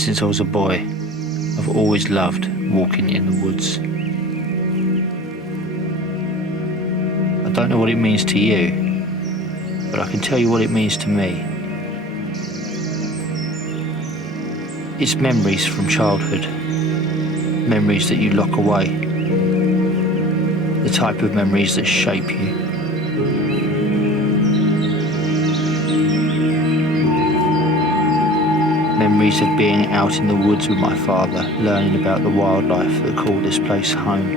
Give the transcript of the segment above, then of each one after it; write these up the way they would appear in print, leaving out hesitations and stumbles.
Since I was a boy, I've always loved walking in the woods. I don't know what it means to you, but I can tell you what it means to me. It's memories from childhood, memories that you lock away, the type of memories that shape you. Memories of being out in the woods with my father, learning about the wildlife that called this place home.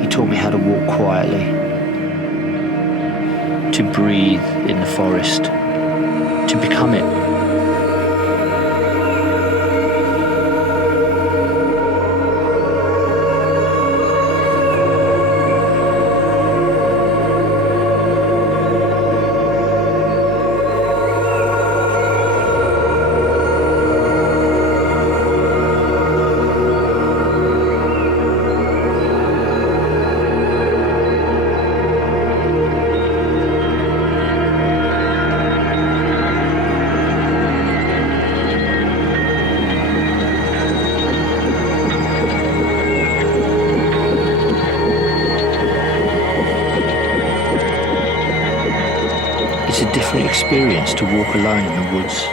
He taught me how to walk quietly, to breathe in the forest, to become it. It's a different experience to walk alone in the woods.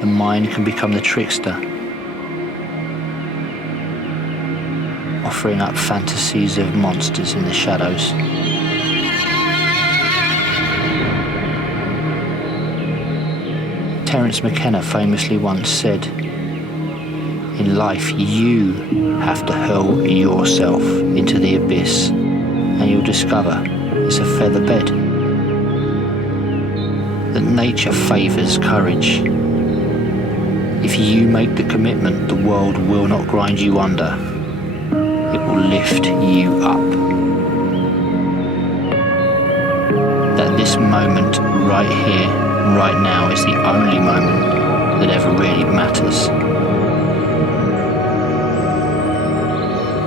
The mind can become the trickster, offering up fantasies of monsters in the shadows. Terence McKenna famously once said, "In life you have to hurl yourself into the abyss and you'll discover it's a feather bed." That nature favours courage. If you make the commitment, the world will not grind you under. It will lift you up. That this moment right here, right now, is the only moment that ever really matters.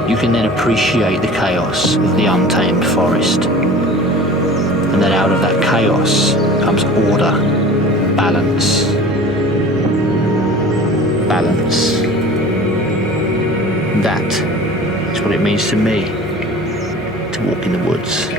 You can then appreciate the chaos of the untamed forest. And then out of that chaos comes order, balance. Balance. That is what it means to me to walk in the woods.